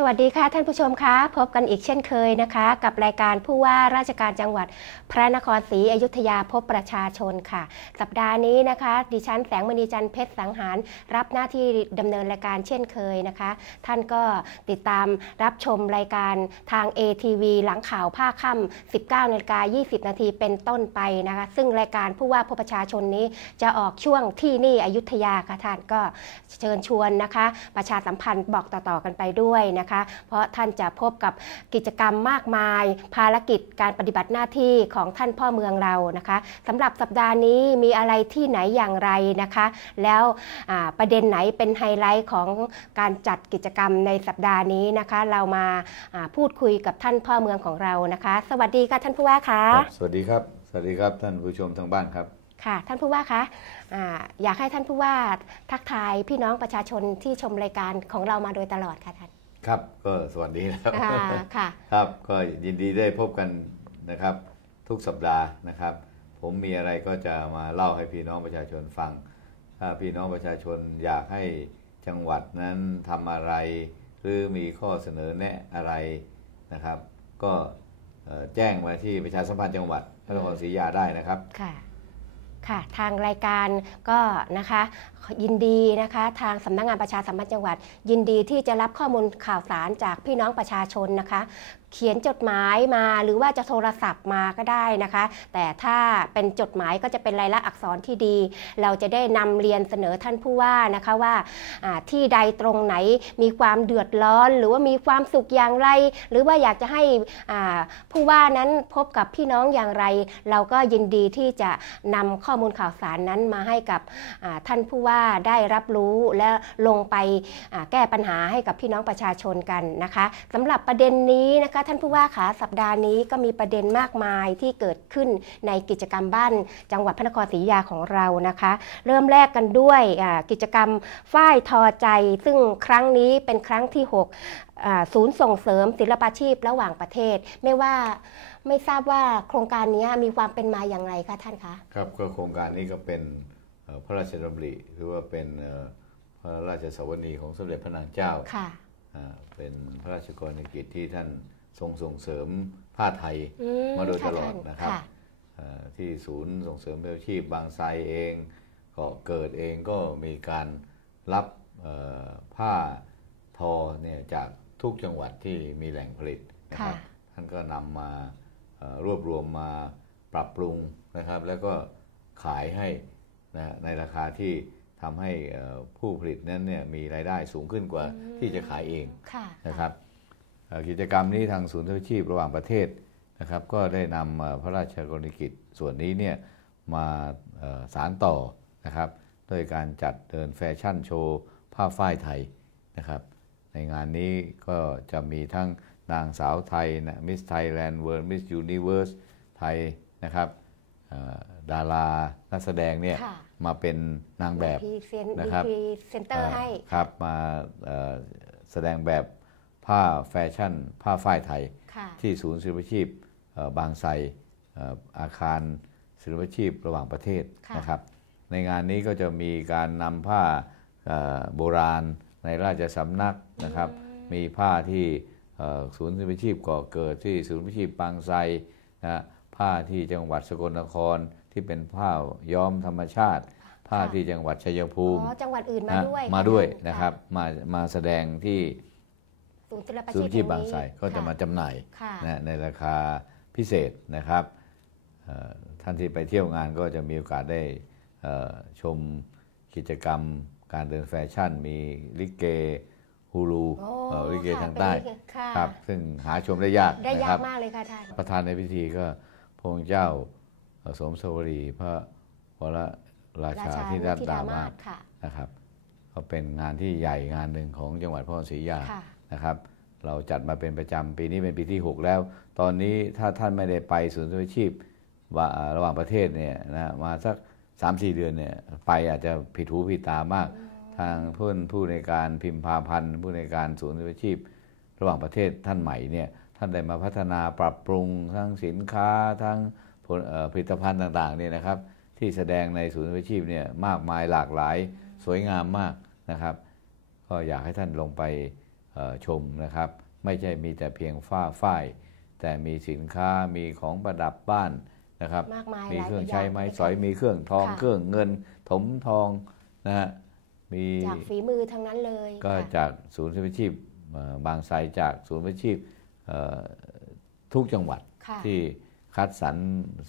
สวัสดีค่ะท่านผู้ชมคะพบกันอีกเช่นเคยนะคะ กับรายการผู้ว่าราชการจังหวัด พระนครศรีอยุธยาพบประชาชนค่ะ สัปดาห์นี้นะคะ ดิฉันแสงมณีจันทร์เพชรสังหาร รับหน้าที่ดำเนินรายการเช่นเคยนะคะ ท่านก็ติดตามรับชมรายการทาง ATV หลังข่าวภาคค่ำ19นาฬิกา20 นาทีเป็นต้นไปนะคะ ซึ่งรายการผู้ว่าพบประชาชนนี้จะออกช่วงที่นี่อยุธยาค่ะท่านก็เชิญชวนนะคะ ประชาสัมพันธ์บอกต่อๆกันไปด้วยนะคะเพราะท่านจะพบกับกิจกรรมมากมาย ภารกิจการปฏิบัติหน้าที่ของท่านพ่อเมืองเรานะคะสำหรับสัปดาห์นี้มีอะไรที่ไหนอย่างไรนะคะ แล้วอ่าประเด็นไหนเป็นไฮไลท์ของการจัดกิจกรรมในสัปดาห์นี้นะคะ เรามาอ่าพูดคุยกับท่านพ่อเมืองของเรานะคะ สวัสดีค่ะท่านผู้ว่าคะครับสวัสดีครับสวัสดีครับท่านผู้ชมทางบ้านครับค่ะท่านผู้ว่าคะอ่าอยากให้ท่านผู้ว่าทักทายพี่น้องประชาชนที่ชมรายการของเรามาโดยตลอดค่ะท่าน ครับก็สวัสดีนะครับอ่าค่ะครับ ก็ยินดีได้พบกันนะครับ ทุกสัปดาห์นะครับ ผมมีอะไรก็จะมาเล่าให้พี่น้องประชาชนฟัง ถ้าพี่น้องประชาชนอยากให้จังหวัดนั้นทำอะไร หรือมีข้อเสนอแนะอะไรนะครับ ก็เอ่อแจ้งมาที่ประชาสัมพันธ์จังหวัดพระนครศรีอยุธยาได้นะครับค่ะ ค่ะทางรายการก็นะคะยินดีนะคะทางสำนักงานประชาสัมพันธ์จังหวัด ยินดีที่จะรับข้อมูลข่าวสารจากพี่น้องประชาชนนะคะเขียนจดหมายมาหรือว่าจะโทรศัพท์มาก็ได้นะคะ แต่ถ้าเป็นจดหมายก็จะเป็นลายลักษณ์อักษรที่ดี เราจะได้นำเรียนเสนอท่านผู้ว่านะคะว่าที่ใดตรงไหนมีความเดือดร้อน หรือว่ามีความสุขอย่างไร หรือว่าอยากจะให้ผู้ว่านั้นพบกับพี่น้องอย่างไร เราก็ยินดีที่จะนำข้อมูลข่าวสารนั้นมาให้กับท่านผู้ว่าได้รับรู้และลงไปแก้ปัญหาให้กับพี่น้องประชาชนกันนะคะสำหรับประเด็นนี้นะคะท่านผู้ว่าขาสัปดาห์นี้ก็มีประเด็นมากมายที่เกิดขึ้นในกิจกรรมบ้านจังหวัดพระนครศรีอยุธยาของเรานะคะ เริ่มแรกกันด้วยอ่ากิจกรรมฝ้ายทอใจ ซึ่งครั้งนี้เป็นครั้งที่6อ่าศูนย์ส่งเสริมศิลปาชีพระหว่างประเทศ ไม่ว่าไม่ทราบว่าโครงการนี้มีความเป็นมาอย่างไรคะท่านคะครับก็โครงการนี้ก็เป็นเอ่อพระราชดำริหรือว่าเป็นเอ่อพระราชสวนีของสมเด็จพระนางเจ้า ค่ะอ่าเป็นพระราชกรณียกิจที่ท่าน ทรงส่งเสริมผ้าไทยอืมาโดยค่ะตลอดท่านะครับค่ะอ่าที่ศูนย์ส่งเสริมอาชีพบางไทรเองก็เกิดเองก็มีการรับเอ่อผ้าทอเนี่ยจากทุกจังหวัดที่มีแหล่งผลิตนะครับค่ะท่านก็นำมาเอ่อรวบรวมมาปรับปรุงนะครับ แล้วก็ขายให้นะในราคาที่ทำให้เอ่อผู้ผลิตนั้นเนี่ยมีรายได้สูงขึ้นกว่าที่จะขายเองค่ะนะครับเอ่อ กิจกรรมนี้ทางศูนย์ทวิชีพระหว่างประเทศนะครับ ก็ได้นำเอ่อพระราชกรณียกิจส่วนนี้เนี่ยมาเอ่อสารต่อนะครับโดยการจัดเดินแฟชั่นโชว์ผ้าฝ้ายไทยนะครับ ในงานนี้ก็จะมีทั้งนางสาวไทยนะมิสไทยแลนด์เวิร์มิสยูนิเว r ร์สไทยนะครับเอ่อดารานักแสดงเนี่ยค่ะมาเป็นนางแบบมีพรีเซนต์นะครับมีพรีเซนเตอร์ให้อ่าครับมาเอ่อแสดงแบบ ผ้าแฟชั่น ผ้าฝ้ายไทยค่ะที่ศูนย์ศิลปาชีพเอ่อบางไทรเอ่ออาคารศิลปาชีพระหว่างประเทศค่ะนะครับ ในงานนี้ก็จะมีการนำผ้าเอ่อโบราณในราชสำนักนะครับ มีผ้าที่เอ่อศูนย์ศิลปาชีพก่อเกิดที่ศูนย์ศิลปาชีพบางไทรนะผ้าที่จังหวัดสกลนครที่เป็นผ้าย้อมธรรมชาติ ผ้าค่ะที่จังหวัดชัยภูอ๋มิอจังหวัดอื่นมานะด้วยมาด้วยค่ะนะครับมามาแสดงที่ ศูนย์ศิลปาศูนชีพย์ชีพแห่บางไทรก็จะมาจำหน่ายค่ะนะในราคาพิเศษนะครับเอ่อท่านที่ไปเที่ยวงานก็จะมีโอกาสได้เอ่อชมกิจกรรมการเดินแฟชั่น มีลิเกฮูลูโอ้เอ่อลิเกค่ะทางใต้เป็นลิเกค่ะครับซึ่งหาชมได้ยากได้นะยาครักบ มากเลยค่ะท่าน ประธานในพิธีก็พระองค์เจ้าเอ่อสมสวรีพระวรราชาธิราชดามาศค่ะนะครับ ก็เป็นงานที่ใหญ่งานหนึ่งของจังหวัดพระนครศรีอยุธยา ค่ะ นะครับ เราจัดมาเป็นประจำปีนี้เป็นปีที่ 6 แล้ว ตอนนี้ถ้าท่านไม่ได้ไปศูนย์อาชีพระหว่างประเทศเนี่ยนะมาสัก 3-4 เดือนเนี่ยไปอาจจะผิดหูผิดตามาก ทางผู้ผู้ในการพิมพาพันธ์ผู้ในการศูนย์อาชีพ ระหว่างประเทศท่านใหม่เนี่ยท่านได้มาพัฒนาปรับปรุงทั้งสินค้าทั้งผลิตภัณฑ์ต่างๆเนี่ยนะครับที่แสดงในศูนย์อาชีพเนี่ยมากมายหลากหลายสวยงามมากนะครับ ก็อยากให้ท่านลงไป ชมนะครับ ไม่ใช่มีแต่เพียงฝ้าฝ้าย แต่มีสินค้ามีของประดับบ้านนะครับมากมายมีหลายเครื่องย่าใช้ไม้สอยมีเครื่องทองค่ะเครื่องเงิน ถมทองนะฮะมีจากฝีมือทั้งนั้นเลย ก็ค่ะจากศูนย์วิชีพเอ่อบางไทรจากศูนย์วิชีพเอ่อทุกจังหวัดค่ะที่คัดสรร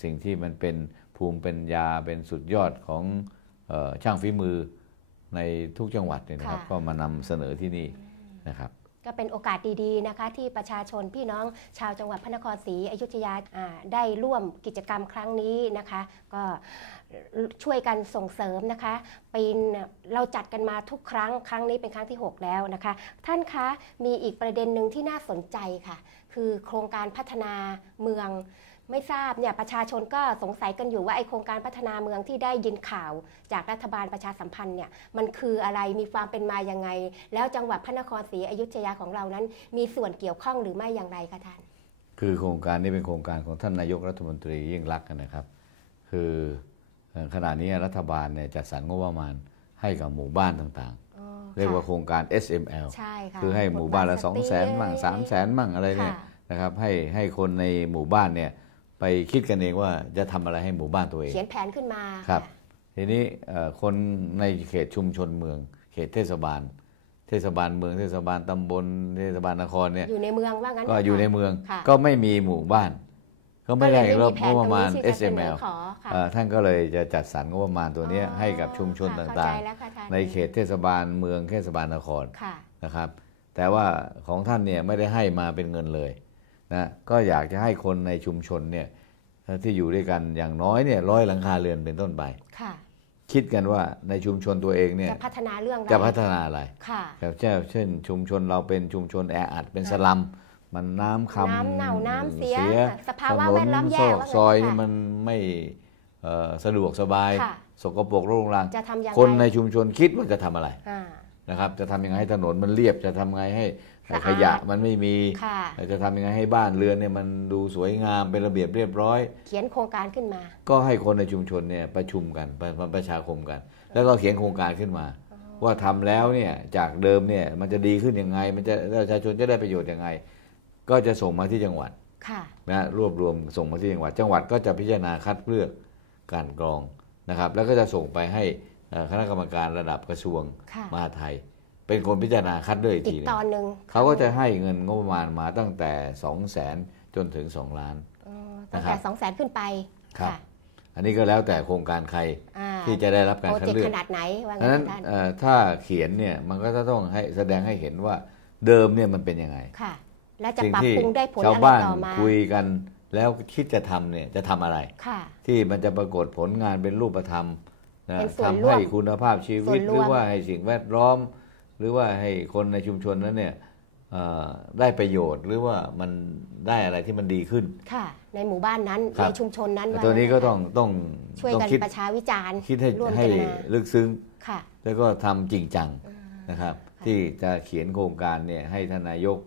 สิ่งที่มันเป็นภูมิปัญญาเป็นสุดยอดของเออช่างฝีมือในทุกจังหวัดเนี่ยนะครับค่ะก็มานำเสนอที่นี่นะครับ ก็เป็นโอกาสดีๆนะคะ ที่ประชาชนพี่น้องชาวจังหวัดพระนครศรีอยุธยาได้ร่วมกิจกรรมครั้งนี้นะคะ ก็ช่วยกันส่งเสริมนะคะปีนเราจัดกันมาทุกครั้งครั้งนี้เป็นครั้งที่ 6 แล้วนะคะ ท่านคะมีอีกประเด็นหนึ่งที่น่าสนใจค่ะ คือโครงการพัฒนาเมือง ไม่ทราบเนี่ยประชาชนก็สงสัยกันอยู่ว่าไอโครงการพัฒนาเมืองที่ได้ยินข่าวจากรัฐบาลประชาสัมพันธ์เนี่ยมันคืออะไรมีความเป็นมายังไง แล้วจังหวัดพระนครศรีอยุธยาของเรานั้น มีส่วนเกี่ยวข้องหรือไม่อย่างไรคะท่าน คือโครงการนี้เป็นโครงการของท่านนายกรัฐมนตรียิ่งรักษณ์นะครับ คือเอ่อขณะนี้รัฐบาลเนี่ยจัดสรรงบประมาณให้กับหมู่บ้านต่างอ๋อๆเรียกว่าค่ะโครงการ SML ใช่ค่ะคือให้หมู่บ้านละกฎสองตรีแสนมั่งสามแสนมั่งอะไรเนี่ยค่ะนะครับให้ให้คนในหมู่บ้านเนี่ย ไปคิดกันเองว่าจะทำอะไรให้หมู่บ้านตัวเองเขียนแผนขึ้นมาครับะทีนี้เอ่อคนในเขตชุมชนเมือง เขตเทศบาล เทศบาลเมืองเทศบาลตำบลเทศบาลนครเนี่ยอยู่ในเมืองว่างั้นก็เถะอยู่ในค่ะเมืองค่ะก็ไม่มีหมู่บ้านก็ไม่ได้ก็เลยรับแผงนบตประมาณนี้ที่จะเสนอ SML ขอค่ะเอ่อท่านก็เลยจะจัดสรรงบประมาณตัวเนี้ยอ๋อให้กับชุมชนค่ะต่างเข้ใจแล้วค่ะท่านๆในเขตเทศบาลเมืองเทศบาลนครค่ะนะครับ แต่ว่าของท่านเนี่ยไม่ได้ให้มาเป็นเงินเลย นะก็อยากจะให้คนในชุมชนเนี่ยที่อยู่ด้วยกันอย่างน้อยเนี่ยร้อยหลังคาเรือนเป็นต้นไปค่ะ คิดกันว่าในชุมชนตัวเองเนี่ยจะพัฒนาเรื่องอไรจะพัฒนาอะไรค่ะแบบเช่นเช่นชุมชนเราเป็นชุมชนแออัดเป็นสลัมมันน้ำคำน้ำเน่าน้ำเสียสภาถวะนแวดนล้อมแย่ซอกว่างั้นซอยค่ะนี่มันไม่เอ่อสะดวกสบายค่ะสกปรกโรงรังจะทำอย่างไรคนในชุมชนคิดว่าจะทำอะไรอ่านะครับ จะทำยังไงให้ถนนมันเรียบจะทำไงให้สะอาด ขยะมันไม่มีค่ะจะทำยังไงให้บ้านเรือนเนี่ยมันดูสวยงามเป็นระเบียบเรียบร้อย เขียนโครงการขึ้นมา ก็ให้คนในชุมชนเนี่ยประชุมกันประประประชาคมกัน แล้วก็เขียนโครงการขึ้นมา ว่าทำแล้วเนี่ยจากเดิมเนี่ยมันจะดีขึ้นยังไง มันจะประชาชนจะได้ประโยชน์ยังไง ก็จะส่งมาที่จังหวัดค่ะนะรวบรวมส่งมาที่จังหวัด จังหวัดก็จะพิจารณาคัดเลือกการกรองนะครับ แล้วก็จะส่งไปให้เอ่อคณะกรรมการระดับกระทรวงค่ะมหาดไทย เป็นคนพิจารณาคัดเลือกอีกอีทีกหนึตองนหนึ่งเขาก็จะให้เงินงบประมาณมาตั้งแต่2 0 0แสนจนถึง2ล้าน อ๋อตั้งนะครัแต่บสองแสนขึ้นไปครับค่ะอันนี้ก็แล้วแต่โครงการใครอ่าที่จะได้รับการโปรคัดเจกเลืต์อขกนาดไหนว่าดังงั้นั้นนท่านเอ่อถ้าเขียนเนี่ยมันก็จะต้องให้แสดงให้เห็นว่าเดิมเนี่ยมันเป็นยังไง ค่ะ และจะสิ่งปรับที่ปรุงได้ผลชาวอะไรบ้านต่อมาคุยกันแล้วคิดจะทำเนี่ยจะทำอะไร ค่ะ ที่มันจะปรากฏผลงานเป็นรูปธรรมนะเป็นส่วนทำร่วมให้คุณภาพชีวิตส่วนรวมหรือว่าให้สิ่งแวดล้อม หรือว่าให้คนในชุมชนนั้นเนี่ยเอ่อได้ประโยชน์หรือว่ามันได้อะไรที่มันดีขึ้น ค่ะ ในหมู่บ้านนั้นครัในบชุมชนนั้นว่าตัวนี้ก็งั้ต้องต้องช่วยต้องกันคิดประชาวิจารณ์คิดให้ร่วมให้กันมาลึกซึ้งค่ะแล้วก็ทำจริงจังนะครับค่ะที่จะเขียนโครงการเนี่ยให้ท่านนายก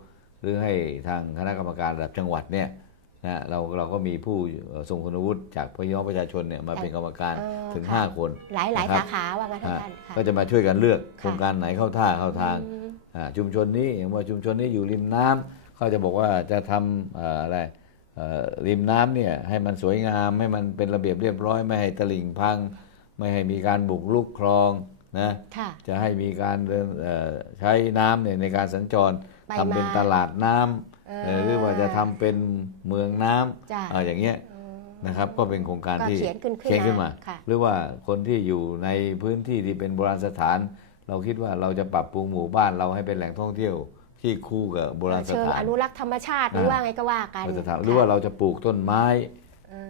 หรือให้ทางคณะกรรมการระดับจังหวัดเนี่ย นะเราเราก็มีผู้ทรงคุณวุฒิจากพี่น้องประชาชนเนี่ยมาเป็นกรรมการเออถึงค่ะ5คน หลายหลายนะครับสาขาว่างั้นเถอะอ่าท่านค่ะก็จะมาช่วยกันเลือกค่ะโครงการไหนเข้าท่าเข้าทางอืมอ่าชุมชนนี้อย่างว่าชุมชนนี้อยู่ริมน้ำเขาจะบอกว่าจะทำเอ่ออะไรเอ่อริมน้ำเนี่ยให้มันสวยงามให้มันเป็นระเบียบเรียบร้อย ไม่ให้ตลิ่งพัง ไม่ให้มีการบุกรุกคลองนะค่ะจะให้มีการเดินเอ่อใช้น้ำเนี่ยในการสัญจรไปทำเป็นมาตลาดน้ำเออเอ่อ หรือว่าจะทำเป็นเมืองน้จ้ะำอ่าอย่างเงี้ยอืมนะครับก็เป็นโครงการก็ที่เขียนขึ้นเขียนขึ้นมาค่ะหรือว่าคนที่อยู่ในพื้นที่ที่เป็นโบราณสถาน เราคิดว่าเราจะปรับปรุงหมู่บ้านเราให้เป็นแหล่งท่องเที่ยวที่คู่กับโบราณสเชิงถานอนุรักษ์ธรรมชาติหรือว่าไงก็ว่ากันโบราณสถานหรือว่าเราจะปลูกต้นไม้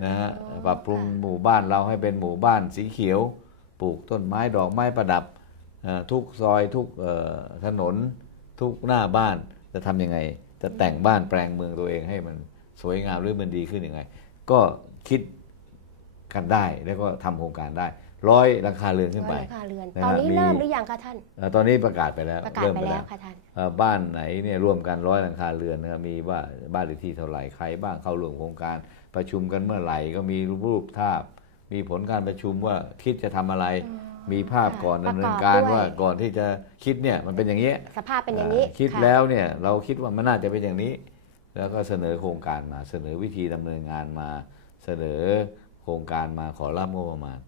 นะฮะปรับปรุงหมู่บ้านเราให้เป็นหมู่บ้านสีเขียว ปลูกต้นไม้ดอกไม้ประดับเอ่อทุกซอยทุกเอ่อถนนทุกหน้าบ้านจะทำยังไง จะแต่งบ้านแปลงเมืองตัวเองให้มันสวยงามหรือมันดีขึ้นยังไง ก็คิดกันได้แล้วก็ทำโครงการได้ร้อยหลังคาเรือนขึ้นไปร้อยหลังคาเรือนนะตอนฮะนี้มีเริ่มหรือยังคะท่านเอ่อตอนนี้ประกาศไปแล้วประกาศเริ่มไปไปแล้แล้ววค่ะท่านเอ่อบ้านไหนเนี่ยร่วมกันร้อยหลังคาเรือนนะครับมีว่าบ้านเลขที่เท่าไหร่ใครบ้างเข้าร่วมโครงการประชุมกันเมื่อไหร่ก็มีรูปภาพ มีผลการประชุมว่าคิดจะทำอะไร มีภาพก่อนประดำเนิกอนบการด้วย ว่าก่อนที่จะคิดเนี่ยมันเป็นอย่างนี้ยสภาพเป็นอย่างนี้อ่าคิดค่ะแล้วเนี่ยเราคิดว่ามันน่าจะเป็นอย่างนี้ แล้วก็เสนอโครงการมา เสนอวิธีดำเนินงานมา เสนอโครงการมาขอรับงบประมาณ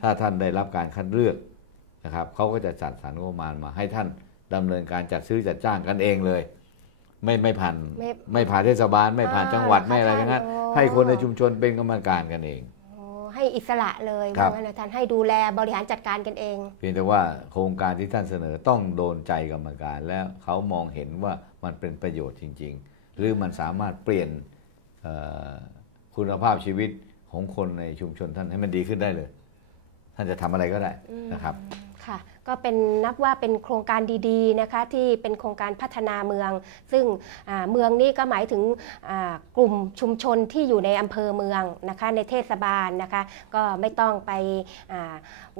ถ้าท่านได้รับการคัดเลือกนะครับเขาก็จะจัดสรรงบประมาณมาให้ท่านดำเนินการจัดซื้อจัดจ้างกันเองเลย ไม่ไม่ผ่านไม่ไม่ผ่านเทศบาล ไม่ผ่านอ่าจังหวัดค่ะไม่อะไรทั้งนั้นท่านโอ้ให้คนในชุมชนเป็นกรรมการกันเองโอ้ ให้อิสระเลยครับ ว่างั้นนะท่านให้ดูแลบริหารจัดการกันเอง เพียงแต่ว่าโครงการที่ท่านเสนอต้องโดนใจกรรมการ แล้วเขามองเห็นว่ามันเป็นประโยชน์จริง ๆ หรือมันสามารถเปลี่ยนเอ่อคุณภาพชีวิตของคนในชุมชนท่านให้มันดีขึ้นได้เลย ท่านจะทำอะไรก็ได้นะครับ ค่ะ ก็เป็นนับว่าเป็นโครงการดีๆนะคะที่เป็นโครงการพัฒนาเมือง ซึ่งเมืองนี้ก็หมายถึงกลุ่มชุมชนที่อยู่ในอำเภอเมืองนะคะในเทศบาลนะคะก็ไม่ต้องไป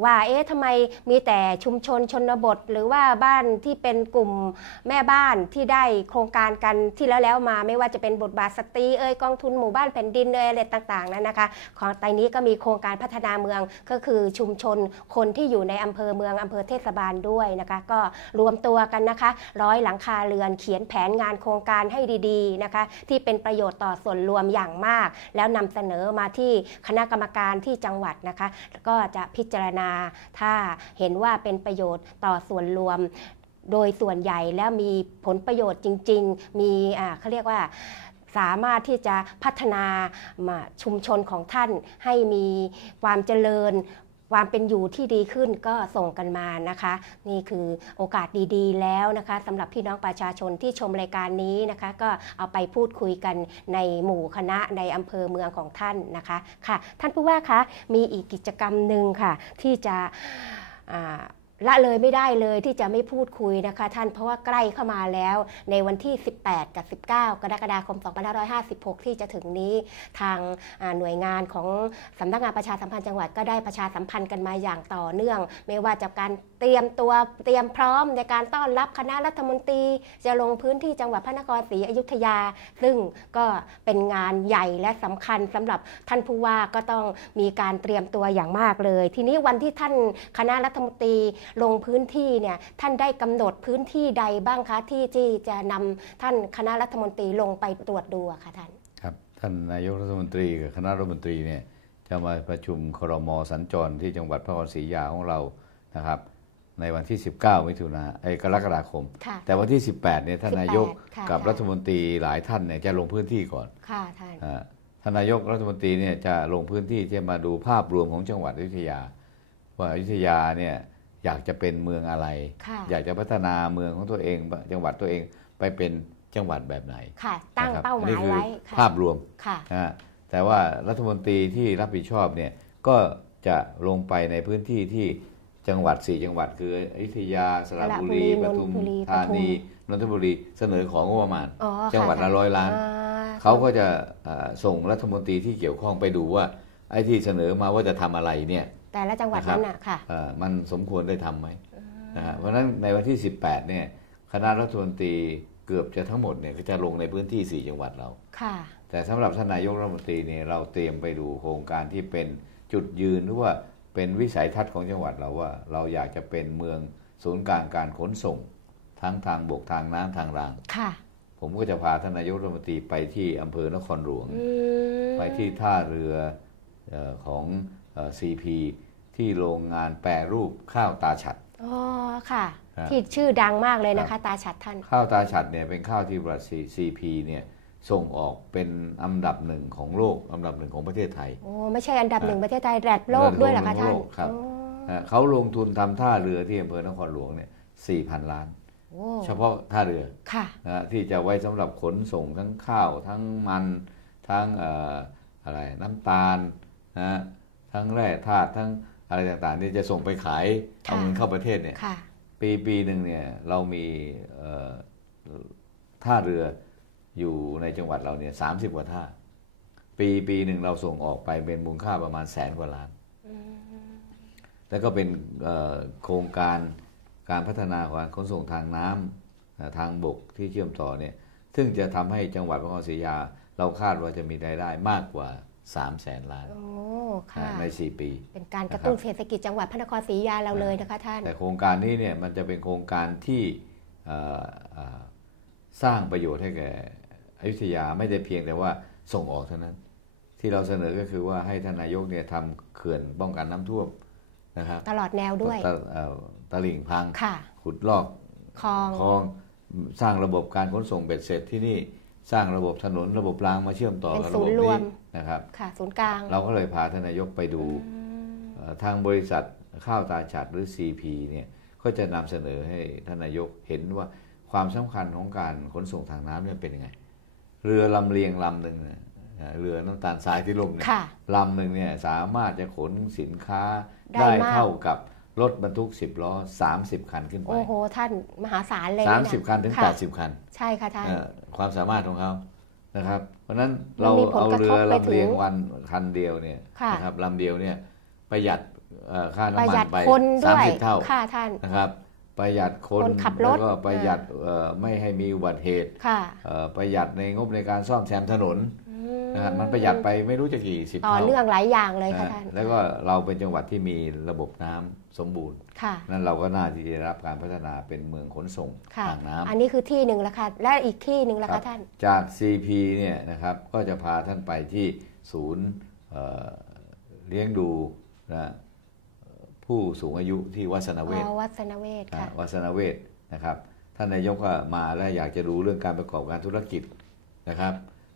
ว่าเอ๊ะทำไมมีแต่ชุมชนชนบท หรือว่าบ้านที่เป็นกลุ่มแม่บ้านที่ได้โครงการกันที่แล้วแล้วๆมาไม่ว่าจะเป็นบทบาทสตรีเอ่ยกองทุนหมู่บ้านแผ่นดินเอ่ยอะไรต่างๆนั้นนะคะของไตนี้ก็มีโครงการพัฒนาเมืองก็คือชุมชนคนที่อยู่ในอำเภอเมืองอำเภอเทศบาลด้วยนะคะก็รวมตัวกันนะคะร้อยหลังคาเรือนเขียนแผนงานโครงการให้ดีๆนะคะที่เป็นประโยชน์ต่อส่วนรวมอย่างมาก แล้วนำเสนอมาที่คณะกรรมการที่จังหวัดนะคะก็จะพิจารณาถ้าเห็นว่าเป็นประโยชน์ต่อส่วนรวมโดยส่วนใหญ่แล้วมีผลประโยชน์จริง ๆ มีอ่าเขาเรียกว่าสามารถที่จะพัฒนาาชุมชนของท่านให้มีความเจริญ ความเป็นอยู่ที่ดีขึ้นก็ส่งกันมานะคะ นี่คือโอกาสดีๆ แล้วนะคะสำหรับพี่น้องประชาชนที่ชมรายการนี้นะคะ ก็เอาไปพูดคุยกันในหมู่คณะในอำเภอเมืองของท่านนะคะค่ะ ท่านผู้ว่าคะมีอีกกิจกรรมหนึ่งค่ะ ที่จะ ละเลยไม่ได้เลยที่จะไม่พูดคุยนะคะท่านเพราะว่าใกล้เข้ามาแล้วในวันที่ 18 กับ 19 กรกฎาคม 2556 ที่จะถึงนี้ทางหน่วยงานของสำนักงานประชาสัมพันธ์จังหวัดก็ได้ประชาสัมพันธ์กันมาอย่างต่อเนื่อง ไม่ว่าจะการ เตรียมตัวเตรียมพร้อมในการต้อนรับคณะรัฐมนตรี จะลงพื้นที่จังหวัดพระนครศรีอยุธยา ซึ่งก็เป็นงานใหญ่และสำคัญสำหรับท่านผู้ว่าก็ต้องมีการเตรียมตัวอย่างมากเลย ทีนี้วันที่ท่านคณะรัฐมนตรีลงพื้นที่เนี่ยท่านได้กำหนดพื้นที่ใดบ้างคะที่ที่จะนำท่านคณะรัฐมนตรีลงไปตรวจดูคะท่านครับท่านนายกรัฐมนตรีกับคณะรัฐมนตรีเนี่ยจะมาประชุมครมสัญจรที่จังหวัดพระนครศรีอยุธยาของเรานะครับ ในวันที่ 19 มิถุนาเอ้ยกรกฎาคมค่ะแต่วันที่ 18เนี่ยท่านนายกค่ะกับค่ะรัฐมนตรีหลายท่านเนี่ยจะลงพื้นที่ก่อนค่ะท่านอ่าท่านนายกรัฐมนตรีเนี่ยจะลงพื้นที่ที่มาดูภาพรวมของจังหวัดอยุธยา ว่าอยุธยาเนี่ยอยากจะเป็นเมืองอะไรค่ะอยากจะพัฒนาเมืองของตัวเอง จังหวัดตัวเองไปเป็นจังหวัดแบบไหนค่ะตั้งนะครับเป้าหอันมานี้ยคือไว้ค่ะภาพรวมค่ะนะฮะแต่ว่ารัฐมนตรีที่รับผิดชอบเนี่ยก็จะลงไปในพื้นที่ที่ จังหวัดสี่จังหวัดคืออยุธยาสระบุรีสประบุรีทุมนนทบุรีธานีปทุนนทบุรีเสนอของงบประมาณอ๋อจังหวัดละค่ร้อยล้านอ่เขาก็จะเอ่อส่งรัฐมนตรีที่เกี่ยวข้องไปดูว่าไอ้ที่เสนอมาว่าจะทำอะไรเนี่ยแต่ละจังหวัดนั้นน่ะค่ะเอ่อมันสมควรได้ทำไหมนะฮะเพราะฉะนั้นในวันที่ 18เนี่ยคณะรัฐมนตรีเกือบจะทั้งหมดเนี่ยก็จะลงในพื้นที่ 4 จังหวัดเราค่ะแต่สำหรับท่านนายกรัฐมนตรีเนี่ยเราเตรียมไปดูโครงการที่เป็นจุดยืนหรือว่า เป็นวิสัยทัศน์ของจังหวัดเราว่า เราอยากจะเป็นเมืองศูนย์กลางการขนส่ง ทั้งทางบกทางน้ำทางรางค่ะ ผมก็จะพาท่านนายกรัฐมนตรีไปที่อำเภอนครหลวงอืมไปที่ท่าเรือเออของซีพีที่โรงงานแปรรูปข้าวตาฉัดอ๋อค่ะครับที่ชื่อดังมากเลยนะครัคะบตาฉัดท่าน ข้าวตาฉัดเนี่ยเป็นข้าวที่บริษัทซีพีเนี่ย ส่งออกเป็นอันดับหนึ่งของโลกอันดับหนึ่งของประเทศไทยโอ้ไม่ใช่อันดับหนึ่งประเทศไทยระดับโลกด้วยเหรอคะท่านระดับโลกครับโอ้นะเขาลงทุนทำท่าเรือที่อำเภอนครหลวงเนี่ยสี่พันล้านโอ้เฉพาะท่าเรือค่ะนะฮะที่จะไว้สำหรับขนส่งทั้งข้าวทั้งมันทั้งเอ่ออะไรน้ำตาลนะฮะทั้งแร่ธาตุทั้งอะไรต่างๆที่จะส่งไปขายเอาเงินเข้าประเทศเนี่ยค่ะปีปีหนึ่งเนี่ยเรามีเอ่อท่าเรือ อยู่ในจังหวัดเราเนี่ยสามสิบกว่าท่า ปีปีหนึ่งเราส่งออกไปเป็นมูลค่าประมาณแสนกว่าล้าน แล้วก็เป็นเอ่อโครงการการพัฒนาการขนส่งทางน้ำนะทางบกที่เชื่อมต่อเนี่ยซึ่งจะทำให้จังหวัดพระนครศรีอยุธยา เราคาดว่าจะมีรายได้มากกว่า3แสนล้านโอ้ค่ะใน4ปี เป็นการกระตุ้นเศรษฐกิจจังหวัดพระนครศรีอยุธยาเราเลยนะคะท่าน แต่โครงการนี้เนี่ยมันจะเป็นโครงการที่เอ่อเอ่อสร้างประโยชน์ให้แก่ อยุธยาไม่ได้เพียงแต่ว่าส่งออกเท่านั้น ที่เราเสนอก็คือว่าให้ท่านนายกเนี่ยทำเขื่อนป้องกันน้ำท่วมนะครับตลอดแนวด้วยตะเอ่อตลิ่งพังค่ะขุดลอกคลองคลองสร้างระบบการขนส่งเบ็ดเสร็จที่นี่สร้างระบบถนนระบบรางมาเชื่อมต่อเป็นกับศูระบบนย์รวนี้มนะครับค่ะศูนย์กลาง เราก็เลยพาท่านนายกไปดูอืมเอ่อทางบริษัทข้าวตาฉัดหรือ CP เนี่ยก็จะนำเสนอให้ท่านนายกเห็นว่าความสำคัญของการขนส่งทางน้ำเนี่ยเป็นยังไง เรือลำเลียงลำหนึ่งเนี่ยเอ่อเรือน้ำตาลทรายที่ล่มเนี่ยค่ะลำหนึ่งเนี่ยสามารถจะขนสินค้าได้ได้มากเท่ากับรถบรรทุก 10 ล้อ 30 คันขึ้นไป โอ้โห ท่านมหาศาลเลยสามนะสิบคัน ถึงค่ะแปดสิบคัน ใช่ค่ะท่านเอ่อความสามารถของเขานะครับ เพราะฉะนั้นเรามันมีผลเอากระเรืทบอไปลำเลียงถึงวันคันเดียวเนี่ยค่ะนะครับลำเดียวเนี่ยประหยัดเอ่อค่าประน้ำมัหยันดไปคนสามด้วยสิบเท่าค่ะท่านนะครับ ประหยัดคนคนขับรถแล้วก็ประหยัดเอ่อไม่ให้มีอุบัติเหตุค่ะเอ่อประหยัดในงบในการซ่อมแซมถนนอืนะครับมันประหยัดไปไม่รู้จะกี่สิบต่อเท่าเนื่องหลายอย่างเลยค่ะนะท่านแล้วก็เราเป็นจังหวัดที่มีระบบน้ำสมบูรณ์ค่ะนั่นเราก็น่าที่จะได้รับการพัฒนาเป็นเมืองขนส่งค่ะทางน้ำอันนี้คือที่หนึ่งแล้วค่ะและอีกที่หนึ่งแล้วครัค่ะบท่าน จาก CP เนี่ยนะครับก็จะพาท่านไปที่ศูนย์เอ่อเลี้ยงดูนะ ผู้สูงอายุที่วัฒนเวอ๋ศอวัฒนเวศนะค่ะวัฒนเวศนะครับท่านนายกก็มาแล้วอยากจะดูเรื่องการประกอบการธุรกิจนะครับ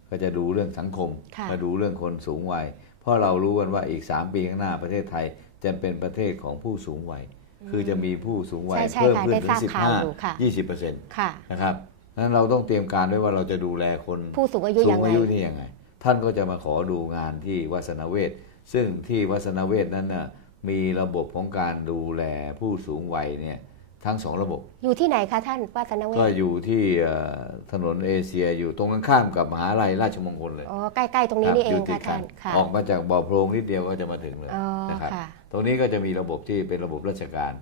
ก็จะดูเรื่องสังคมค่ะมาดูเรื่องคนสูงวัย เพราะเรารู้กันว่าอีก 3 ปีข้างหน้าประเทศไทยจะเป็นประเทศของผู้สูงวัย คือจะมีผู้สูงวัยใช่ใช่เพิ่มค่ะขึ้นได้ถึทราบงข่าวอยู่ค่ะ15 20เปอร์เซ็นต์ค่ะนะครับนั้นเราต้องเตรียมการด้วยว่าเราจะดูแลคนผู้สูงอายุสูยังงไงอายุนี่ยังไง ท่านก็จะมาขอดูงานที่วัฒนเวศซึ่งที่วัฒนเวศนั้นน่ะ มีระบบของการดูแลผู้สูงวัยเนี่ยทั้งสองระบบ อยู่ที่ไหนคะท่านวัฒนเวก็ศอยู่ที่เอ่อถนนเอเชียอยู่ตรงกันข้ามกับมหาลัยราชมงคลเลยอ๋อใกล้ๆตรงนี้ครับนี่เออยู่งติค่ะดกัท่านค่ะออกมาจากบ่อโพรงนิดเดียวก็จะมาถึงเลยอ๋อนะครับค่ะตรงนี้ก็จะมีระบบที่เป็นระบบราชการ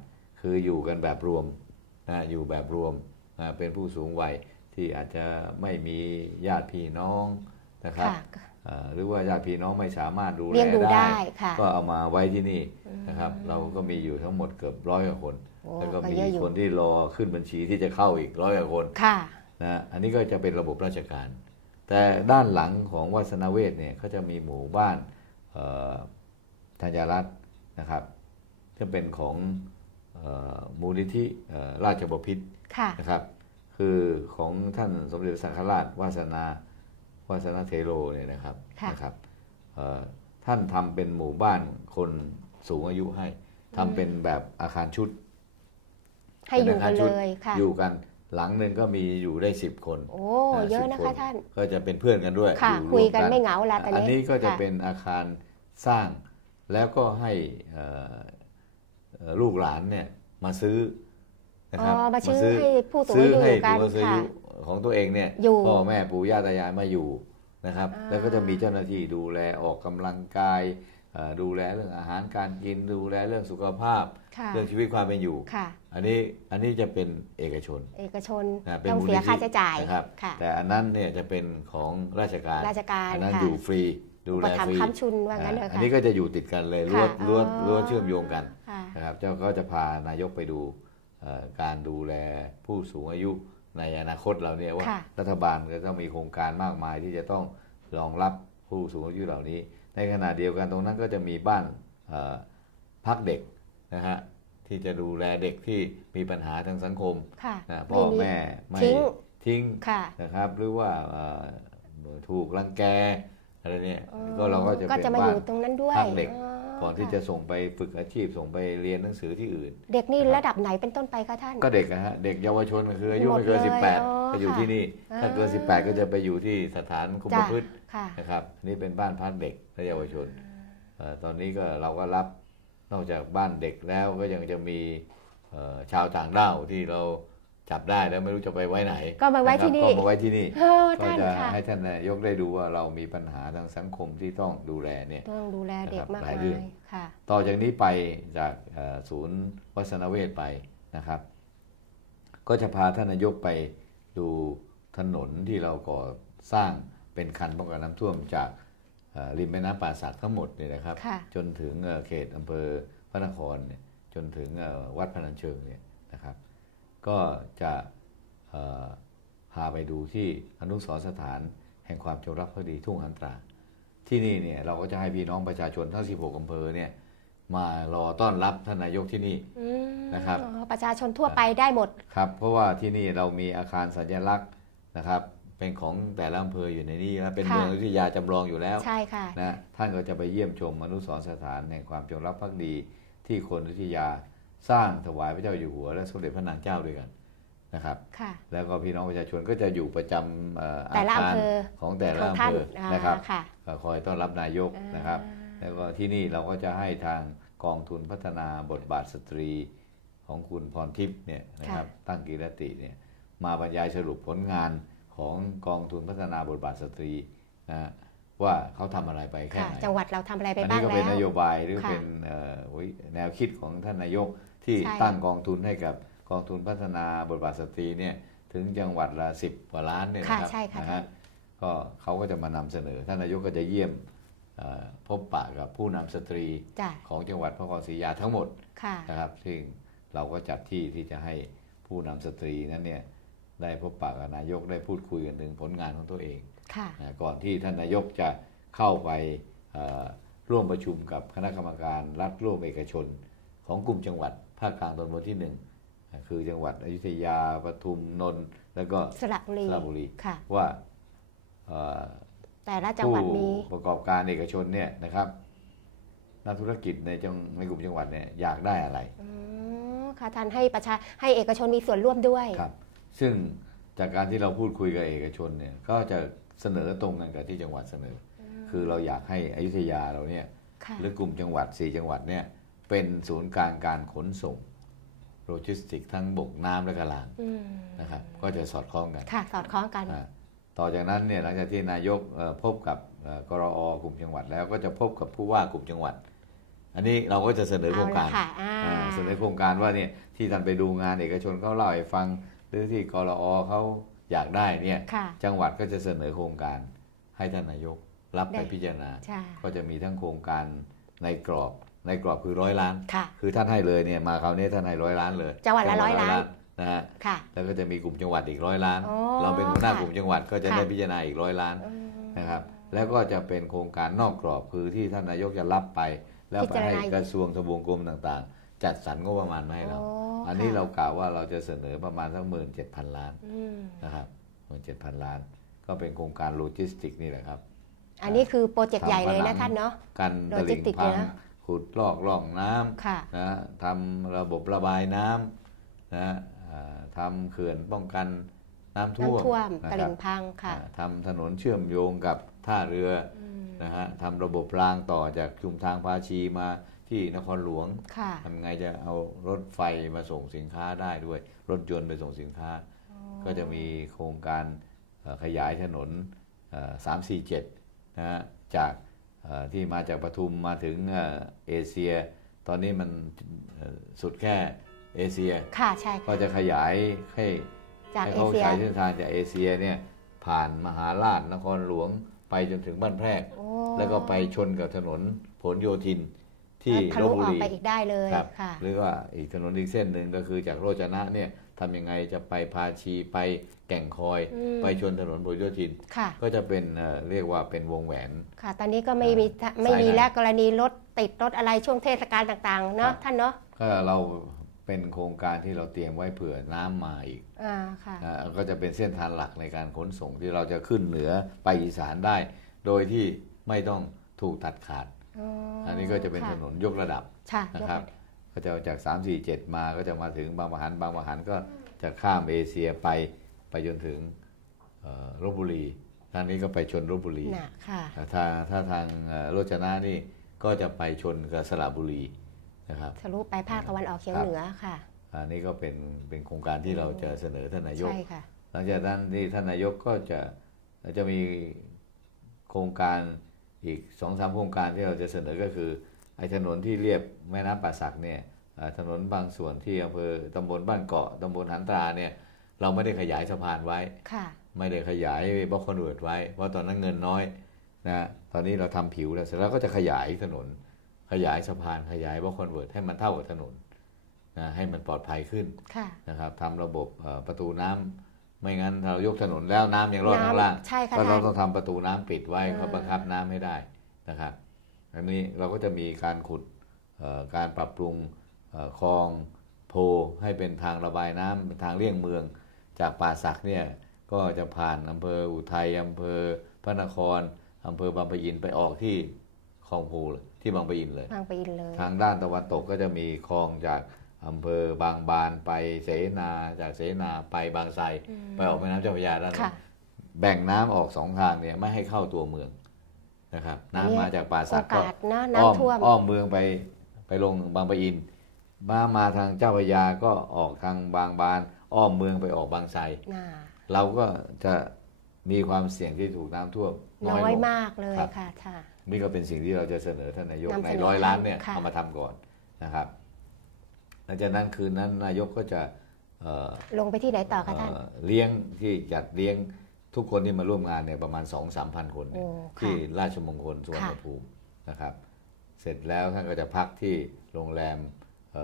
คืออยู่กันแบบรวมนะอยู่แบบรวมนะเป็นผู้สูงวัยที่อาจจะไม่มีญาติพี่น้องนะครับค่ะเอ่อ หรือว่าญาติพี่น้องไม่สามารถดูแลเลี้ยงดูได้ค่ะก็เอามาไว้ที่นี่นะครับ เราก็มีอยู่ทั้งหมดเกือบร้อยกว่าคนโอ้แล้วก็ก็มีเยอะอยู่คนที่รอขึ้นบัญชีที่จะเข้าอีกร้อยกว่าคนค่ะนะอันนี้ก็จะเป็นระบบราชการ แต่ด้านหลังของวัฒนเวศเนี่ยเขาจะมีหมู่บ้านเอ่อธัญรัตน์นะครับจะเป็นของเอ่อมูลนิธิเอ่อราชบพิตรค่ะนะครับ คือของท่านสมเด็จพระสังฆราชวาสนา วาสนาเทโรเนี่ยนะครับค่ะนะครับเอ่อท่านทำเป็นหมู่บ้านคนสูงอายุให้ทำเป็นแบบอาคารชุด ให้อยู่กันเลยค่ะอยู่กันหลังหนึ่งก็มีอยู่ได้สิบคน โอ้เยอะนะคะ10ท่าน ก็จะเป็นเพื่อนกันด้วยค่ะอยู่คุยร่วกันไม่เหงาละตอนนี้อันนี้ก็จะค่เป็นอาคารสร้าง แล้วก็ให้เอ่อเอ่อลูกหลานเนี่ยมาซื้อนะครัอ๋อมาซื้อให้ผู้สูงซื้อายุให้อยู่กันผู้สูงอายุค่ะ ของตัวเองเนี่ยอยู่พ่อแม่ปู่ย่าตายายมาอยู่นะครับอ่าแล้วก็จะมีเจ้าหน้าที่ดูแลออกกำลังกายเอ่อดูแลเรื่องอาหารการกินดูแลเรื่องสุขภาพค่ะเรื่องชีวิตความเป็นอยู่ค่ะอันนี้อันนี้จะเป็นเอกชน เอกชนนะเป็นต้องมูลเสียนิธิค่าใช้จ่ายนะครับค่ะแต่อันนั้นเนี่ยจะเป็นของราชการราชการอันนั้นค่ะอยู่ฟรีดูอุแลปถัมฟรีภ์ค้ำชุนว่างั้นเถอ่าอะอันค่ะนี้ก็จะอยู่ติดกันเลยค่ะรั้วรั้วอ๋อรั้วเชื่อมโยงกันค่ะนะครับเจ้าก็จะพานายกไปดูเอ่อการดูแลผู้สูงอายุ ในอนาคตเราเนี่ยว่าค่ะรัฐบาลก็ต้องมีโครงการมากมายที่จะต้องรองรับผู้สูงอายุเหล่านี้ ในขณะเดียวกันตรงนั้นก็จะมีบ้านเอ่อพักเด็กนะฮะที่จะดูแลเด็กที่มีปัญหาทางสังคมค่ะนะพ่อแม่ไม่ทิ้งทิ้งค่ะนะครับหรือว่าเอ่อถูกรังแกอะไรเนี่ยอ๋อก็เราก็จะก็เป็นจะมาบ้าอนยู่ตรงนั้นด้วยพักเด็กอ๋อ ก่อนที่ค่จะส่งไปฝึกอาชีพส่งไปเรียนหนังสือที่อื่น เด็กนี่ระดับไหนเป็นต้นไปคะท่าน ก็เด็กนะฮะเด็กเยาวชนก็คืออายุหมดไม่เกินเลยอ๋อ18ก็อยู่ค่ะที่นี่อ่าถ้าเกิน 18 ก็จะไปอยู่ที่สถานคุมจ้ะประพฤติค่ะนะครับอันนี่เป็นบ้านพักเด็กและเยาวชนเอ่อตอนนี้ก็เราก็รับนอกจากบ้านเด็กแล้วก็ยังจะมีเอ่อชาวต่างด้าวที่เรา จับได้แล้วไม่รู้จะไปไว้ไหน ก็มาไว้ที่นี่ะครับก็มาไว้ที่นี่โอ้ก็ท่านจะค่ะให้ท่านนายกได้ดูว่าเรามีปัญหาทางสังคมที่ต้องดูแลเนี่ยต้องดูแลเด็กมากหลายมาเรื่องยค่ะ ต่อจากนี้ไปจากเอ่อศูนย์วัฒนเวศไปนะครับ ก็จะพาท่านนายกไปดูถนนที่เราก่อสร้างเป็นคันป้องกันน้ำท่วมจากเอ่อริมแม่น้ำป่าสักทั้งหมดเนี่ยนะครับค่ะจนถึงเอ่อเขตอำเภอพระนครเนี่ยจนถึงเอ่อวัดพนัญเชิงเนี่ยนะครับ ก็จะเอ่อพาไปดูที่อนุสรณ์สถานแห่งความจงรักภักดีทุ่งหันตรา ที่นี่เนี่ยเราก็จะให้พี่น้องประชาชนทั้ง 16อำเภอเนี่ยมารอต้อนรับท่านนายกที่นี่อืมนะครับอ๋อประชาชนทั่วไปได้หมดครับเพราะว่าที่นี่เรามีอาคารสัญลักษณ์นะครับ เป็นของแต่ละอำเภออยู่ในนี้นะเป็นค่ะเมืองอยุธยาจำลองอยู่แล้วใช่ค่ะนะท่านก็จะไปเยี่ยมชมอนุสรณ์สถานแห่งความจงรักภักดีที่คนอยุธยา สร้างถวายพระเจ้าอยู่หัว และสมเด็จพระนางเจ้าด้วยกันนะครับค่ะแล้วก็พี่น้องประชาชนก็จะอยู่ประจำเอ่อแต่ละอาคารอำเภอของแต่ละของอำท่านเภออ่านะครับค่ะก็คอยต้อนรับนายกนะครับ แล้วก็ที่นี่เราก็จะให้ทางกองทุนพัฒนาบทบาทสตรีของคุณพรทิพย์เนี่ยนะครับตั้งกีรติเนี่ยมาบรรยายสรุปผลงานของกองทุนพัฒนาบทบาทสตรีนะฮะว่าเขาทำอะไรไปแค่ค่ะไหนจังหวัดเราทำอะไรไปอันบ้านี้งก็แล้เป็นวนโยบายหรือค่ะเป็นเอ่อโอ้ยแนวคิดของท่านนายก ที่ใช่ตั้งกองทุนให้กับกองทุนพัฒนาบทบาทสตรีเนี่ยถึงจังหวัดละสิบกว่าล้านเนี่ยค่ะนะครับใช่ค่ะนะท่าฮะนก็เขาก็จะมานำเสนอท่านนายกก็จะเยี่ยมเอ่อพบปะกับผู้นำสตรีจ้ะของจังหวัดพระนครศรีอยุธยาทั้งหมดค่ะนะครับซึ่งเราก็จัดที่ที่จะให้ผู้นำสตรีนั้นเนี่ยได้พบปะกับนายกได้พูดคุยกันถึงผลงานของตัวเองค่ะนะก่อนที่ท่านนายกจะเข้าไปเอ่อร่วมประชุมกับคณะกรรมการรัฐร่วมเอกชนของกลุ่มจังหวัด ภาคกลางตอนบนที่หนึ่งนะคือจังหวัดอยุธยาปทุมนนท์แล้วก็สระบุรีสระบุรีค่ะว่าเอ่อแต่ละจังหวัดมีผู้ประกอบการเอกชนเนี่ยนะครับนักธุรกิจในจังในกลุ่มจังหวัดเนี่ยอยากได้อะไรอ๋อค่ะท่านให้ประชาให้เอกชนมีส่วนร่วมด้วยครับ ซึ่งจากการที่เราพูดคุยกับเอกชนเนี่ยก็จะเสนอตรงกันกับที่จังหวัดเสนออคือเราอยากให้อยุธยาเราเนี่ยค่ะหรือกลุ่มจังหวัด4จังหวัดเนี่ย เป็นศูนย์กลางการขนส่งโลจิสติกทั้งบกน้ำและกระลางอืมนะครับ ก็จะสอดคล้องกัน ค่ะ สอดคล้องกันอ่าต่อจากนั้นเนี่ยหลังจากที่นายกเอ่อพบกับเอ่อกรอกลุ่มจังหวัด แล้วก็จะพบกับผู้ว่ากลุ่มจังหวัด อันนี้เราก็จะเสนอโครงการเอาละค่ะอ่าอ่าเสนอโครงการว่าเนี่ยที่ท่านไปดูงานเอกชนเขาเล่าให้ฟังหรือที่กรอเขาอยากได้เนี่ยค่ะจังหวัดก็จะเสนอโครงการให้ท่านนายกรับไปได้พิจารณาใช่ก็จะมีทั้งโครงการในกรอบ ในกรอบคือร้อยล้านค่ะคือท่านให้เลยเนี่ยมาคราวนี้ท่านให้ร้อยล้านเลยจังหวัดละร้อยล้านนะฮะค่ะแล้วก็จะมีกลุ่มจังหวัดอีกร้อยล้านอ๋อเราเป็นหัวหน้าค่ะกลุ่มจังหวัดก็จะค่ะได้พิจารณาอีกร้อยล้านอืมนะครับแล้วก็จะเป็นโครงการนอกกรอบคือที่ท่านนายกจะรับไป แล้วพิไปจารณาให้อีกกระทรวงทบวงกรมต่างๆ จัดสรรงบประมาณมาให้เราโอันนี้ค่ะเรากล่าวว่าเราจะเสนอประมาณสักหมื่นเจ็ดพันล้านอืมนะครับหมื่นเจ็ดพันล้าน ก็เป็นโครงการโลจิสติกนี่แหละครับ อันนี้คือโปรเจกต์ใหญ่เลยทำผนะงท่านเนาะกันตลิ่ง Logistics พังเลยนะ ขุดลอกล่องน้ำค่ะนะทำระบบระบายน้ำนะอ่าทำเขื่อนป้องกันน้ำท่วมน้ำท่วมนะตครัลิ่บงพังค่ะอ่าทำถนนเชื่อมโยงกับท่าเรืออืมนะฮะทำระบบรางต่อจากชุมทางภาชีมาที่นครหลวงค่ะทำไงจะเอารถไฟมาส่งสินค้าได้ด้วย รถยนต์ไปส่งสินค้า ก็จะมีโครงการเอ่อขยายถนนสามสี่เจ็ดนะฮะจากเอ่อ ที่มาจากปทุมมาถึงเอ่อเอเชีย ตอนนี้มันเอ่อสุดแค่เอเชียค่ะใช่ก็ค่ะจะขยายให้จากให้เอเขาเชียใช้เส้นทางจากเอเชียเนี่ยผ่านมหาราชนครหลวงไปจนถึงบ้านแพรกโอ้แล้วก็ไปชนกับถนนผลโยธินที่ทะลลุบบุออกรีไปอีกได้เลยครับค่ะหรือว่าอีกถนนอีกเส้นหนึ่งก็คือจากโรจนะเนี่ย ทำยังไงจะไปพาชีไปแก่งคอยอืมไปชนถนนผลโยธินค่ะก็จะเป็นเอ่อเรียกว่าเป็นวงแหวน ค่ะ ตอนนี้ก็ไม่มีทะไม่มีสายไหนแล้วกรณีรถติดรถอะไรช่วงเทศกาลต่างๆ เนาะครับท่านเนาะก็เราเป็นโครงการที่เราเตรียมไว้เผื่อน้ำมาอีกอ่าค่ะนะก็จะเป็นเส้นทางหลักในการขนส่งที่เราจะขึ้นเหนือไปอีสานได้ โดยที่ไม่ต้องถูกตัดขาดอ๋ออันนี้ก็จะเป็นค่ถนนยกระดับค่ะนะครับ ก็จะจาก 3 4 7 มาก็จะมาถึงบางประหันบางประหันก็จะข้ามเอเชียไปไปจนถึงเอ่อลบบุรีทางนี้ก็ไปชนลบบุรีน่ะค่ะถ้าถ้าทางเอ่อโรจนะนี่ก็จะไปชนกับสระบุรีนะครับทะลุไปภาคตะวันออกเฉียงครับเหนือค่ะอันนี้ก็เป็นเป็นโครงการที่เราจะเสนอท่านนายกใช่ค่ะหลังจากนั้นที่ท่านนายกก็จะจะมีโครงการอีกสองสามโครงการที่เราจะเสนอก็คือ ไอ้ถนนที่เรียบแม่น้ำป่าสักเนี่ยเอ่อถนนบางส่วนที่อำเภอตำบลบ้านเกาะตำบลหันตราเนี่ยเราไม่ได้ขยายสะพานไว้ค่ะไม่ได้ขยายบล็อกคอนเวิร์ตไว้ เพราะตอนนั้นเงินน้อยนะเพราะอนนี้เราทำผิวแล้วเสร็จแล้วก็จะขยายถนน ขยายสะพานขยายบล็อกคอนเวิร์ตให้มันเท่ากับถนนนะให้มันปลอดภัยขึ้นค่ะนะครับทำระบบเอ่อประตูน้ำไม่งั้นถ้าเรายกถนนแล้วน้ำยังรอดข้างล่างน้ำใช่ค่ะก็เราท่านต้องทำประตูน้ำปิดไว้อ่าเขาบังคับน้ำไม่ได้นะครับ อันนี้เราก็จะมีการขุดเอ่อการปรับปรุงเอ่อคลองโพให้เป็นทางระบายน้ำเป็นทางเลี่ยงเมือง จากป่าสักเนี่ยก็จะผ่านอำเภออุทัยอำเภอพระนครอำเภอบางปะอินไปออกที่คลองโพเลยที่บางปะอินเลยทางไปอินเลย ทางด้านตะวันตกก็จะมีคลองจากอำเภอบางบานไปเสนาจากเสนาไปบางไทรไปออกแม่น้ำเจ้าพระยาด้านค่ะนั้นแบ่งน้ำออกสองทางเนี่ยไม่ให้เข้าตัวเมือง นะครับอันนี้น้ำมาจากป่าโอสักก็กาสนะอ้อมน้ำท่วมอ้อมเมืองไปไปลงบางปะอินมามาทางเจ้าพระยาก็ออกทางบางบาน อ้อมเมืองไปออกบางไทรน่าเราก็จะมีความเสี่ยงที่ถูกน้ำท่วมน้น้อยอยลงมากเลยครับค่ะค่ะนี่ก็เป็นสิ่งที่เราจะเสนอท่านนายกนำในเสนอร้อยล้านเนี่ยค่ะเอามาทำก่อนนะครับหลังจากนั้นคืนนั้นนายกก็จะเอ่อลงไปที่ไหนต่อคะท่านเอ่อเลี้ยงที่จัดเลี้ยง ทุกคนที่มาร่วมงานเนี่ยประมาณ 2 3 0 0 0 คนเนี่ยโอ้ค่ะที่ราชมงคลสุวรรณภูมินะครับ เสร็จแล้วท่านก็จะพักที่โรงแรม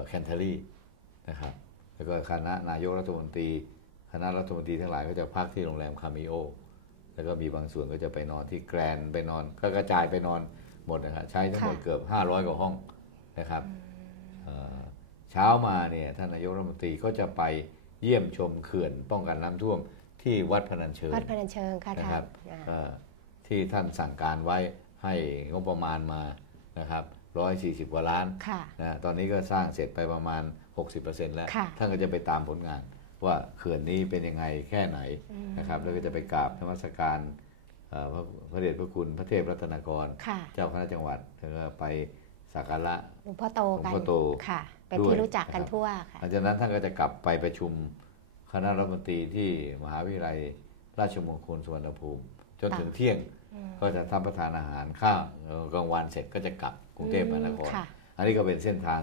แคนเทอรี่อ Canterbury นะครับแล้วก็คณะนายกรัฐมนตรี คณะรัฐมนตรีทั้งหลายก็จะพักที่โรงแรมคามิโอแล้วก็มีบางส่วนก็จะไปนอนที่แกรนด์ไปนอน ก็กระจายไปนอนหมดนะครับใช้ทั้งหมดค่ะเกือบ 500 กว่าห้องนะครับเอ่อเช้ามาเนี่ยท่านนายกรัฐมนตรีก็จะไปเยี่ยมชมเขื่อนป้องกันน้ำท่วม ที่วัดพนัญเชิงวัดพนัญเชิงค่ะนะท่าครันบอ่าเอ่อที่ท่านสั่งการไว้ให้งบประมาณมานะครับ140กว่าล้านค่ะนะตอนนี้ก็สร้างเสร็จไปประมาณ 60%แล้วค่ะท่านก็จะไปตามผลงาน ว่าเขื่อนนี้เป็นยังไงแค่ไหนนะครับ แล้วก็จะไปกราบนมัสการเอ่อพระพระเดชพระคุณพระเทพรัตนกรค่ะเจ้าคณะจังหวัดแล้วก็ไปสักการะหลวงพ่อโตกันหลวงพ่อโตค่ะ เป็นด้วยที่รู้จักกันนะครับทั่วค่ะหลังจากนั้นท่านก็จะกลับไปประชุม คณะรัฐมนตรีที่มหาวิทยาลัยราชมงคลสุวรรณภูมิ จนถึงเที่ยงก็จะทำประทานอาหารข้าวเอ่อกลางวันเสร็จก็จะกลับกรุงเทพมหานครค่ะอันนี้ก็เป็นเส้นทาง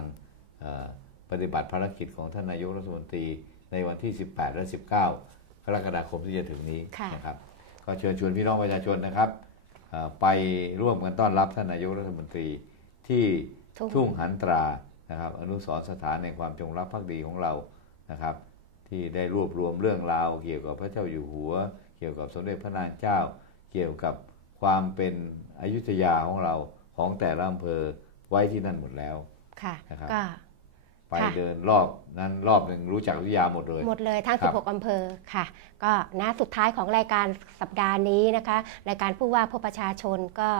เอ่อปฏิบัติภารกิจของท่านนายกรัฐมนตรีในวันที่ 18 และ 19 กรกฎาคมที่จะถึงนี้ค่ะนะครับ ก็เชิญชวนพี่น้องประชาชนนะครับเอ่อไปร่วมกันต้อนรับท่านนายกรัฐมนตรีที่ทุ่งทุ่งหันตรานะครับ อนุสรณ์สถานในความจงรักภักดีของเรานะครับ ที่ได้รวบรวมเรื่องราวเกี่ยวกับพระเจ้าอยู่หัว เกี่ยวกับสมเด็จพระนางเจ้า เกี่ยวกับความเป็นอยุธยาของเราของแต่ละอำเภอไว้ที่นั่นหมดแล้วค่ะนะครับก็ไปค่ะเดินรอบนั้นรอบหนึ่งรู้จักอยุธยาหมดเลย หมดเลยทั้งครับ16 อำเภอค่ะ ก็นะสุดท้ายของรายการสัปดาห์นี้นะคะ รายการผู้ว่าพบประชาชนก็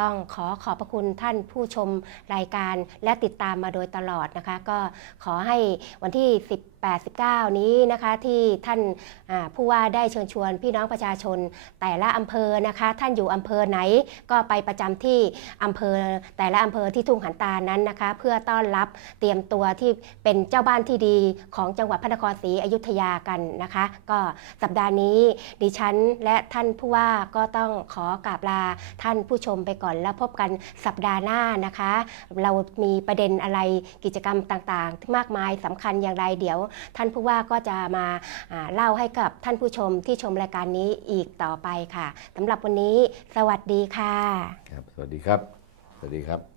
ต้องขอขอบพระคุณท่านผู้ชมรายการและติดตามมาโดยตลอดนะคะ ก็ขอให้วันที่ 18 19 นี้นะคะที่ท่านอ่าผู้ว่าได้เชิญชวนพี่น้องประชาชน แต่ละอำเภอนะคะ ท่านอยู่อำเภอไหนก็ไปประจำที่อำเภอแต่ละอำเภอที่ทุ่งหันตานั้นนะคะ เพื่อต้อนรับเตรียมตัวที่เป็นเจ้าบ้านที่ดีของจังหวัดพระนครศรีอยุธยากันนะคะ ก็สัปดาห์นี้ดิฉันและท่านผู้ว่าก็ต้องขอกราบลาท่านผู้ชมไปก่อนแล้วพบกันสัปดาห์หน้านะคะ เรามีประเด็นอะไรกิจกรรมต่างๆ มากมายสำคัญอย่างไรเดี๋ยว ท่านผู้ว่าก็จะมาอ่าเล่าให้กับท่านผู้ชมที่ชมรายการนี้อีกต่อไปค่ะสำหรับวันนี้สวัสดีค่ะครับสวัสดีครับ สวัสดีครับ